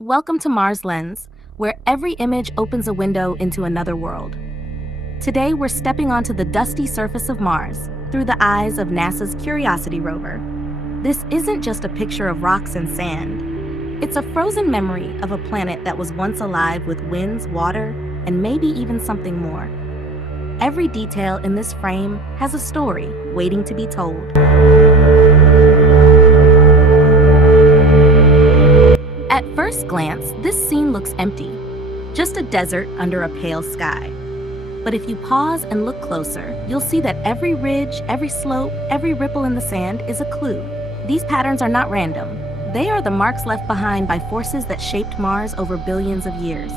Welcome to Mars Lens, where every image opens a window into another world. Today, we're stepping onto the dusty surface of Mars through the eyes of NASA's Curiosity rover. This isn't just a picture of rocks and sand. It's a frozen memory of a planet that was once alive with winds, water, and maybe even something more. Every detail in this frame has a story waiting to be told. At first glance, this scene looks empty, just a desert under a pale sky. But if you pause and look closer, you'll see that every ridge, every slope, every ripple in the sand is a clue. These patterns are not random. They are the marks left behind by forces that shaped Mars over billions of years.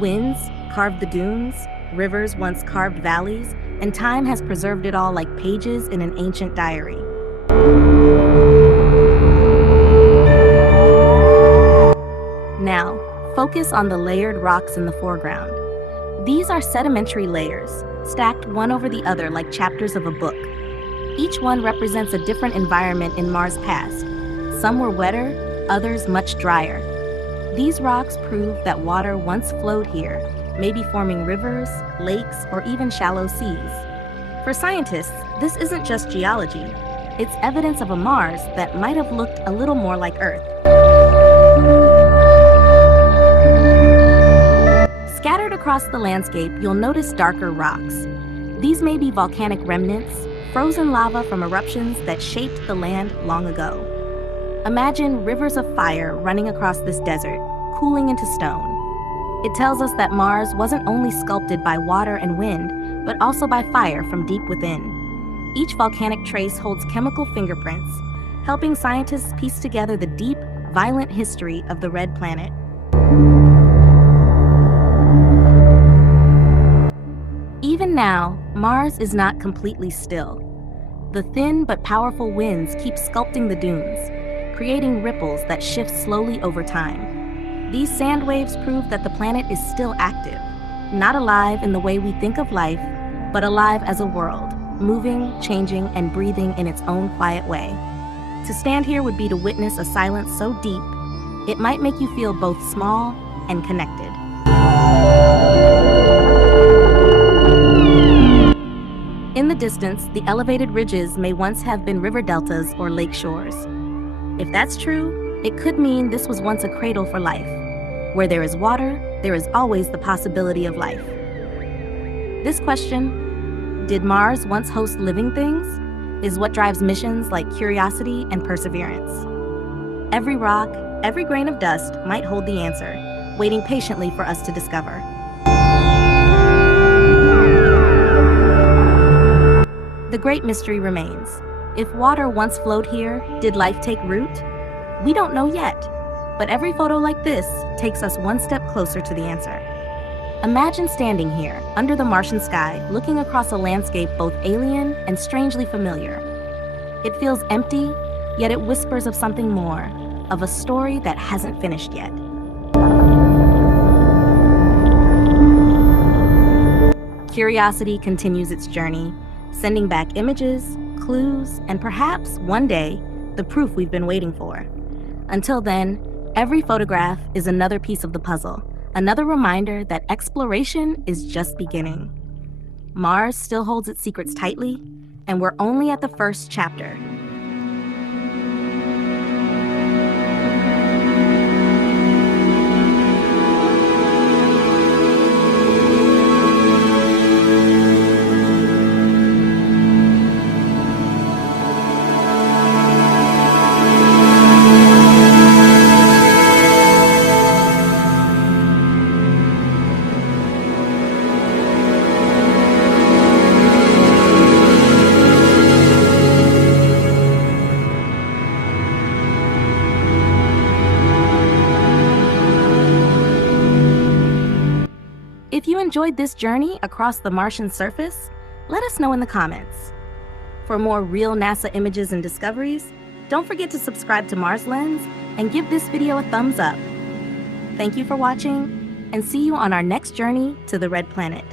Winds carved the dunes, rivers once carved valleys, and time has preserved it all like pages in an ancient diary. Now, focus on the layered rocks in the foreground. These are sedimentary layers, stacked one over the other like chapters of a book. Each one represents a different environment in Mars' past. Some were wetter, others much drier. These rocks prove that water once flowed here, maybe forming rivers, lakes, or even shallow seas. For scientists, this isn't just geology. It's evidence of a Mars that might have looked a little more like Earth. Scattered across the landscape, you'll notice darker rocks. These may be volcanic remnants, frozen lava from eruptions that shaped the land long ago. Imagine rivers of fire running across this desert, cooling into stone. It tells us that Mars wasn't only sculpted by water and wind, but also by fire from deep within. Each volcanic trace holds chemical fingerprints, helping scientists piece together the deep, violent history of the red planet. Even now, Mars is not completely still. The thin but powerful winds keep sculpting the dunes, creating ripples that shift slowly over time. These sand waves prove that the planet is still active, not alive in the way we think of life, but alive as a world, moving, changing, and breathing in its own quiet way. To stand here would be to witness a silence so deep, it might make you feel both small and connected. In the distance, the elevated ridges may once have been river deltas or lake shores. If that's true, it could mean this was once a cradle for life. Where there is water, there is always the possibility of life. This question, did Mars once host living things, is what drives missions like Curiosity and Perseverance. Every rock, every grain of dust might hold the answer, waiting patiently for us to discover. The great mystery remains. If water once flowed here, did life take root? We don't know yet, but every photo like this takes us one step closer to the answer. Imagine standing here, under the Martian sky, looking across a landscape both alien and strangely familiar. It feels empty, yet it whispers of something more, of a story that hasn't finished yet. Curiosity continues its journey, sending back images, clues, and perhaps, one day, the proof we've been waiting for. Until then, every photograph is another piece of the puzzle, another reminder that exploration is just beginning. Mars still holds its secrets tightly, and we're only at the first chapter. If you enjoyed this journey across the Martian surface, let us know in the comments. For more real NASA images and discoveries, don't forget to subscribe to Mars Lens and give this video a thumbs up. Thank you for watching, and see you on our next journey to the Red Planet.